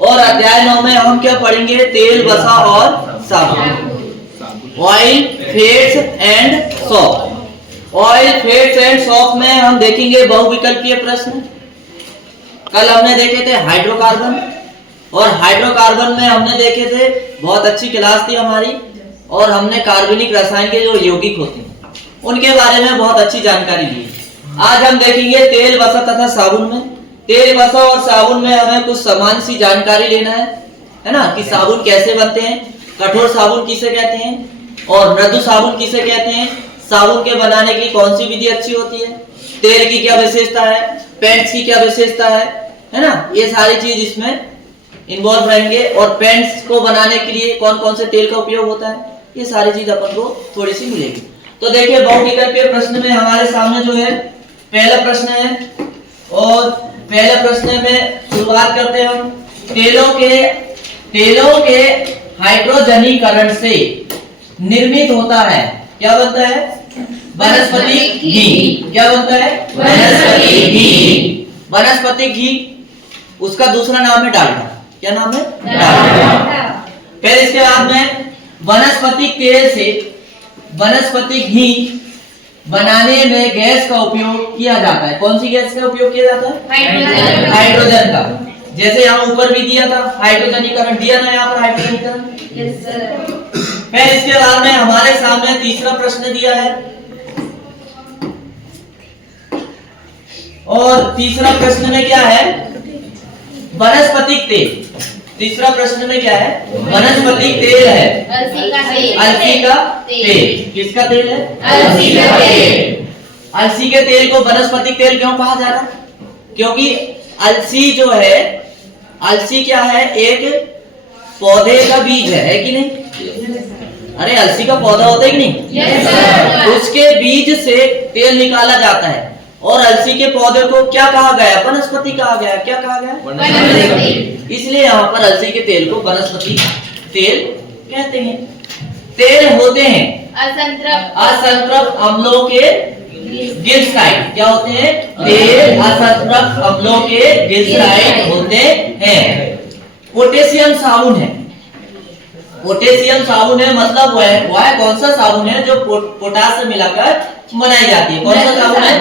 और अध्याय 9 में हम क्या पढ़ेंगे? तेल, वसा और साबुन। Oil, fats and soap. Oil, fats and soap में हम देखेंगे बहुविकल्पीय प्रश्न। कल हमने देखे थे हाइड्रोकार्बन, और हाइड्रोकार्बन में हमने देखे थे, बहुत अच्छी क्लास थी हमारी, और हमने कार्बनिक रसायन के जो यौगिक होते हैं उनके बारे में बहुत अच्छी जानकारी ली। आज हम देखेंगे तेल, वसा तथा साबुन में। तेल, वसा और साबुन में हमें कुछ समान सी जानकारी लेना है ना, कि साबुन कैसे बनते हैं, कठोर साबुन किसे कहते हैं और मृदु साबुन किसे कहते हैं, साबुन के बनाने की कौन सी विधि अच्छी होती है, तेल की क्या विशेषता है, पेंट्स की क्या विशेषता है ना, ये सारी चीज इसमें इन्वॉल्व रहेंगे। और पेंट्स को बनाने के लिए कौन कौन से तेल का उपयोग होता है, ये सारी चीज अपन को थोड़ी सी मिलेगी। तो देखिए बहुविकल्पीय प्रश्न में हमारे सामने जो है पहला प्रश्न है, और पहले प्रश्न में शुरुआत करते हैं हम। तेलों के हाइड्रोजनीकरण से निर्मित होता है, क्या बनता है? वनस्पति घी। क्या बनता है? वनस्पति घी। वनस्पति घी, उसका दूसरा नाम है डालडा। क्या नाम है? डालडा। फिर इसके बाद में वनस्पति तेल से वनस्पति घी बनाने में गैस का उपयोग किया जाता है। कौन सी गैस का उपयोग किया जाता है? हाइड्रोजन का। जैसे यहाँ ऊपर भी दिया था हाइड्रोजनीकरण, दिया ना यहाँ पर हाइड्रोजनीकरण। फिर इसके बाद में हमारे सामने तीसरा प्रश्न दिया है, और तीसरा प्रश्न में क्या है? वनस्पतिक तेल। तीसरा प्रश्न में क्या है? वनस्पतिक तेल है। अलसी का तेल। किसका तेल है? अलसी का तेल। अलसी के तेल को वनस्पतिक तेल क्यों कहा जा रहा है? क्योंकि अलसी जो है, अलसी क्या है? एक पौधे का बीज है कि नहीं? अरे अलसी का पौधा होता है कि नहीं? yes, sir. उसके बीज से तेल निकाला जाता है, और अलसी के पौधे को क्या कहा गया? वनस्पति कहा गया। क्या कहा गया? वनस्पति। इसलिए यहाँ पर अलसी के तेल को वनस्पति तेल कहते हैं। तेल होते हैं असंतृप्त अम्लों के ग्लिसराइड। क्या होते हैं? तेल असंतृप्त अम्लों के ग्लिसराइड होते हैं। पोटेशियम साबुन है। पोटेशियम साबुन है, मतलब वह है कौन सा साबुन है जो पोटाश से मिलाकर बनाई जाती है। कौन सा साबुन है?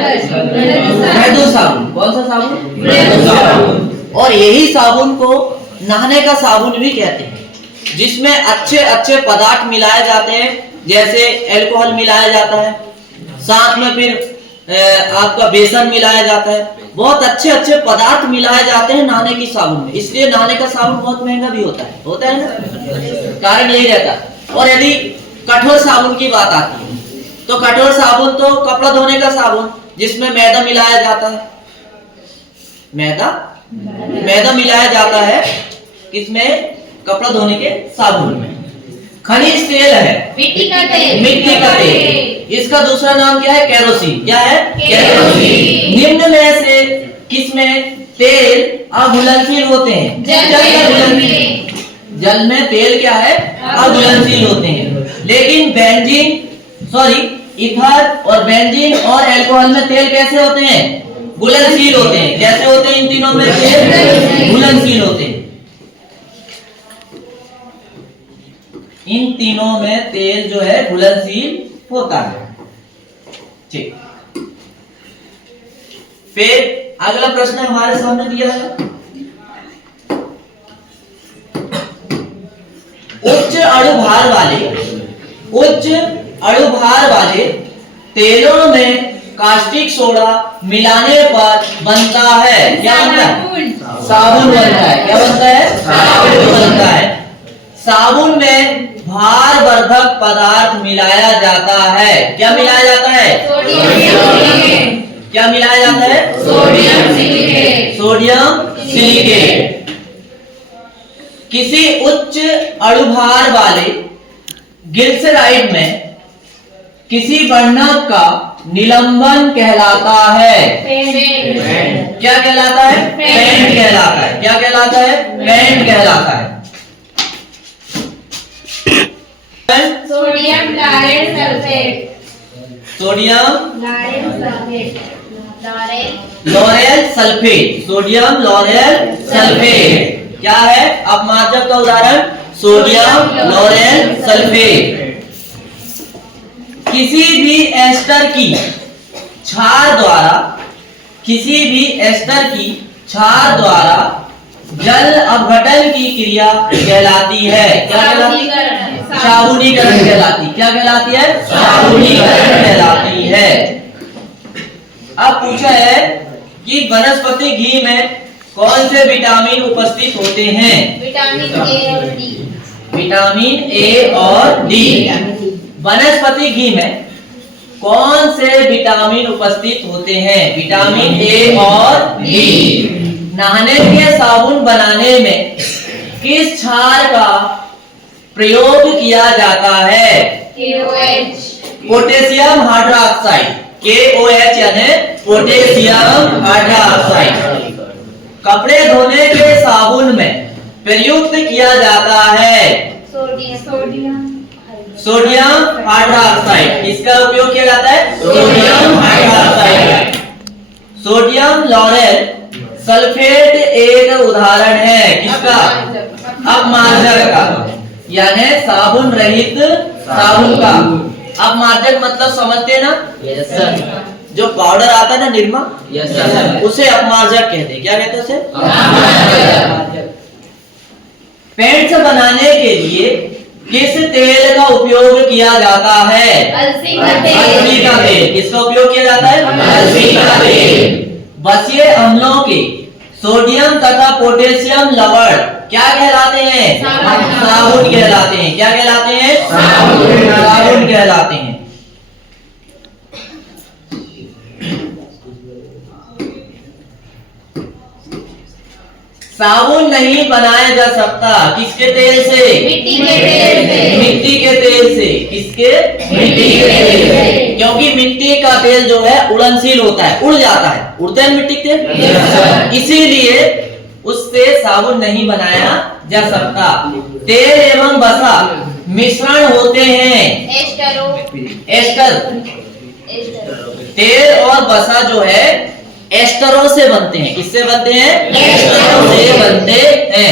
मृदु साबुन। कौन सा साबुन? मृदु साबुन। और यही साबुन को नहाने का साबुन भी कहते हैं, जिसमें अच्छे अच्छे पदार्थ मिलाए जाते हैं, जैसे अल्कोहल मिलाया जाता है, साथ में फिर आपका बेसन मिलाया जाता है, बहुत अच्छे अच्छे पदार्थ मिलाए जाते हैं नहाने की साबुन में। इसलिए नहाने का साबुन बहुत महंगा भी होता है ना, कारण यही रहता है। और यदि कठोर साबुन की बात आती है, तो कठोर साबुन तो कपड़ा धोने का साबुन, जिसमें मैदा मिलाया जाता है। मैदा मिलाया जाता है किसमें? कपड़ा धोने के साबुन में। खनिज तेल है, मिट्टी का तेल। इसका दूसरा नाम क्या है? केरोसिन। क्या है? केरोसिन। निम्न में से किसमें तेल अघुलनशील होते हैं? जल में तेल क्या है? अघुलनशील होते हैं। लेकिन ईथर और बेंजीन और अल्कोहल में तेल कैसे होते हैं? घुलनशील होते हैं। कैसे होते हैं? इन तीनों में तेल घुलनशील होते हैं। इन तीनों में तेल जो है घुलनशील होता है। ठीक, फिर अगला प्रश्न हमारे सामने दिया है, उच्च अणुभार वाले तेलों में कास्टिक सोडा मिलाने पर बनता है। क्या बनता है? साबुन बनता है। क्या बनता है? साबुन बनता है। साबुन में भारवर्धक पदार्थ मिलाया जाता है। क्या मिलाया जाता है? क्या मिलाया जाता है? Sodium silicate. किसी उच्च अणुभार वाले ग्लिसराइड में किसी वर्णक का निलंबन कहलाता है। क्या कहलाता है? पेंट कहलाता है। क्या कहलाता है? पेंट कहलाता है। Sodium lauryl sulphate. Sodium lauryl sulphate. क्या है? अपमार्जक का उदाहरण सोडियम लोरेल सल्फेट। किसी भी एस्टर की क्षार द्वारा जल अपघटन की क्रिया कहलाती है, क्या कहलाती है? साबुनीकरण कहलाती। क्या कहलाती है? साबुनीकरण कहलाती है। अब पूछा है कि वनस्पति घी में कौन से विटामिन उपस्थित होते हैं? विटामिन ए और डी। विटामिन ए और डी। वनस्पति घी में कौन से विटामिन उपस्थित होते हैं? विटामिन ए और डी। नहाने के साबुन बनाने में किस क्षार का प्रयोग किया जाता है? KOH। Potassium hydroxide. KOH यानी पोटेशियम हाइड्रोक्साइड। कपड़े धोने के साबुन में प्रयुक्त किया जाता है सोडियम हाइड्रोक्साइड। इसका उपयोग किया जाता है sodium hydroxide. Sodium lauryl sulphate एक उदाहरण है किसका? अपमार्जक का, यानी साबुन रहित साबुन का। अपमार्जक मतलब समझते हैं ना? Yes sir. जो पाउडर आता है ना निरमा, यस सर। उसे अपमार्जक कहते हैं। क्या कहते हैं उसे? पेंट्स बनाने के लिए किस तेल का उपयोग किया जाता है? अलसी का तेल। अलसी का तेल। किसका उपयोग किया जाता है? अलसी का तेल। बसीय अम्लों के सोडियम तथा पोटेशियम लवण क्या कहलाते हैं? साबुन कहलाते हैं। क्या कहलाते हैं? साबुन कहलाते हैं। साबुन नहीं बनाया जा सकता किसके तेल से? मिट्टी के तेल से। मिट्टी के तेल से। किसके? मिट्टी के तेल से। क्योंकि मिट्टी का तेल जो है उड़नशील होता है, उड़ जाता है। उड़ते हैं मिट्टी के तेल, इसीलिए उससे साबुन नहीं बनाया जा सकता। तेल एवं वसा मिश्रण होते हैं एस्टर। तेल और वसा जो है एस्टरों से बनते हैं। किससे बनते हैं? एस्टरों से बनते हैं।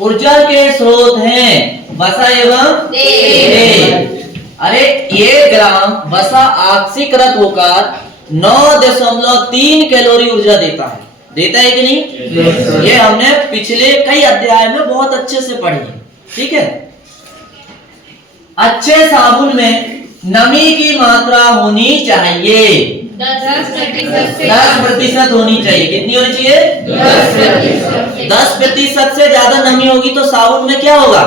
ऊर्जा के स्रोत हैं वसा एवं तेल। अरे 1 ग्राम वसा ऑक्सीकृत होकर 9.3 कैलोरी ऊर्जा देता है। देता है कि नहीं? ये हमने पिछले कई अध्याय में बहुत अच्छे से पढ़ी है। ठीक है। अच्छे साबुन में नमी की मात्रा होनी चाहिए 10% होनी चाहिए। कितनी होनी चाहिए? 10%। 10% से ज्यादा नमी होगी तो साबुन में क्या होगा?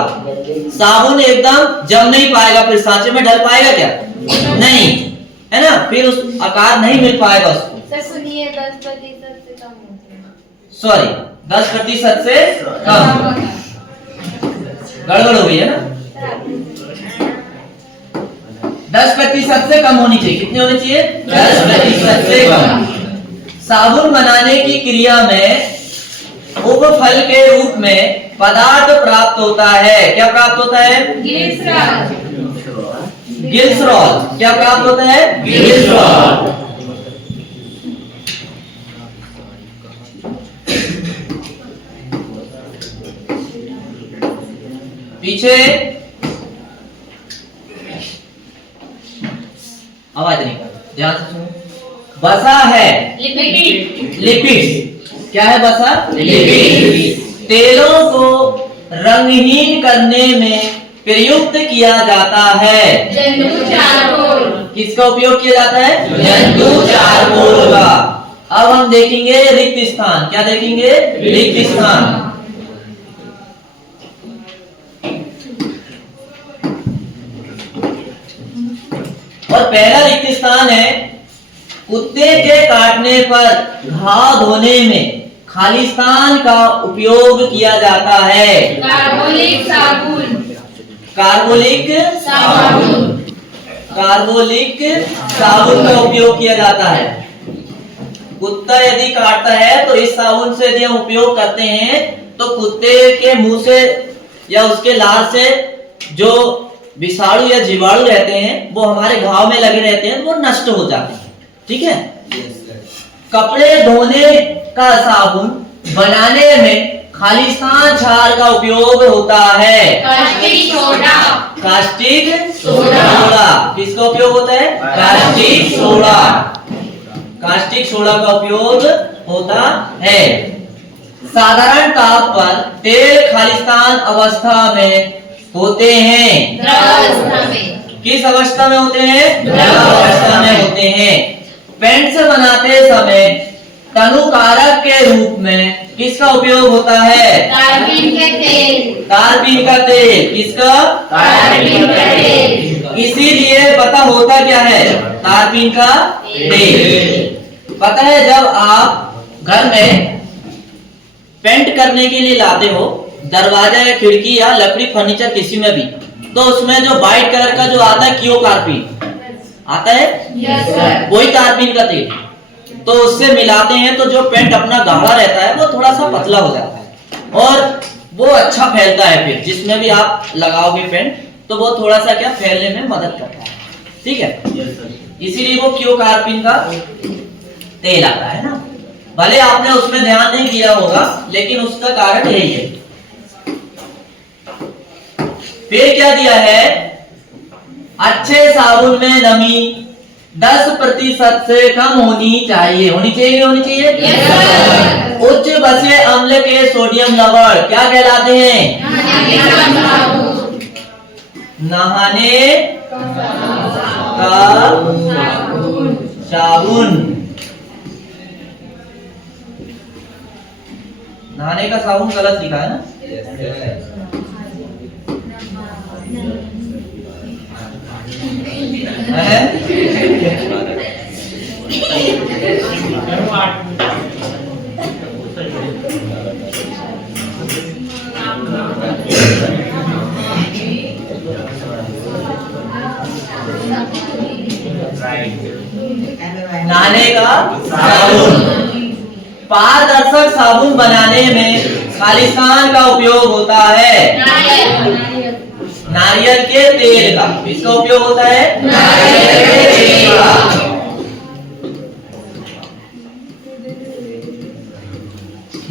साबुन एकदम जम नहीं पाएगा, फिर सांचे में ढल पाएगा क्या? नहीं, है ना? फिर उस आकार नहीं मिल पाएगा उसको। सुनिए 10% से कम होते हैं। सॉरी 10% से कम। गड़बड़ हो गई है ना? 10% से कम होनी चाहिए। कितनी होनी चाहिए? 10% से कम। साबुन बनाने की क्रिया में उपफल के रूप में पदार्थ प्राप्त होता है। क्या प्राप्त होता है? ग्लिसरॉल। क्या प्राप्त होता है? ग्लिसरॉल। पीछे आवाज नहीं कर, ध्यान से सुनो। वसा है लिपिड। क्या है वसा? लिपिड। तेलों को रंगहीन करने में प्रयुक्त किया जाता है जंतु चारकोल। किसका उपयोग किया जाता है? जंतु चारकोल का। अब हम देखेंगे रिक्त स्थान। क्या देखेंगे? रिक्त स्थान। और पहला रिक्त स्थान है कुत्ते के काटने पर घाव धोने में खालिस्तान का उपयोग किया जाता है कार्बोलिक साबुन। कार्बोलिक साबुन का उपयोग किया जाता है। कुत्ता यदि काटता है तो इस साबुन से यदि हम उपयोग करते हैं तो कुत्ते के मुंह से या उसके लार से जो विषाणु या जीवाणु रहते हैं वो हमारे घाव में लगे रहते हैं, वो नष्ट हो जाते हैं। ठीक है। कपड़े धोने का साबुन बनाने में खालिस्तान क्षार का उपयोग होता है? Caustic soda. Caustic soda. Soda. किसका उपयोग होता है? Caustic soda. कास्टिक सोडा का उपयोग होता है। साधारण ताप पर तेल खालिस्तान अवस्था में होते हैं। द्रव अवस्था में। किस अवस्था में होते हैं? द्रव अवस्था में होते हैं। पेंट्स बनाते समय तनुकारक के रूप में किसका उपयोग होता है? कारबीन के तेल। कारबीन का तेल। किसका? कारबीन का तेल। इसीलिए पता होता क्या है? कारबीन का तेल। पता है जब आप घर में पेंट करने के लिए लाते हो दरवाजा या खिड़की या लकड़ी फर्नीचर किसी में भी, तो उसमें जो व्हाइट कलर का जो आता है क्यो कारबीन आता है, यस सर। वही कारबीन का तेल। तो उससे मिलाते हैं तो जो पेंट अपना गाढ़ा रहता है वो थोड़ा सा पतला हो जाता है और वो अच्छा फैलता है। फिर जिसमें भी आप लगाओगे पेंट तो वो थोड़ा सा क्या फैलने में मदद करता है। ठीक है, इसीलिए वो क्यो कारबीन का तेल आता है ना। भले आपने उसमें ध्यान नहीं दिया होगा लेकिन उसका कारण यही है। फिर क्या दिया है? अच्छे साबुन में नमी 10% से कम होनी चाहिए। होनी चाहिए। Yes sir. उच्च बसे अम्ल के सोडियम लवण क्या कहलाते हैं? नहाने का साबुन। नहाने का साबुन गलत लिखा है ना? है? नहाने का साबुन। पारदर्शक साबुन बनाने में खालिस्तान का उपयोग होता है? नारियल के तेल का। किसका उपयोग होता है? नारियल के तेल का।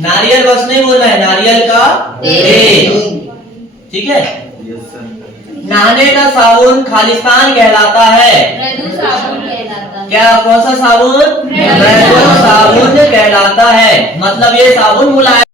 नारियल बस नहीं बोलना है, नारियल का तेल। ठीक है। नहाने का साबुन खालिस्तान कहलाता है। मृदु साबुन कहलाता है। क्या? कौन सा साबुन? मृदु साबुन कहलाता है। मतलब ये साबुन मुलायम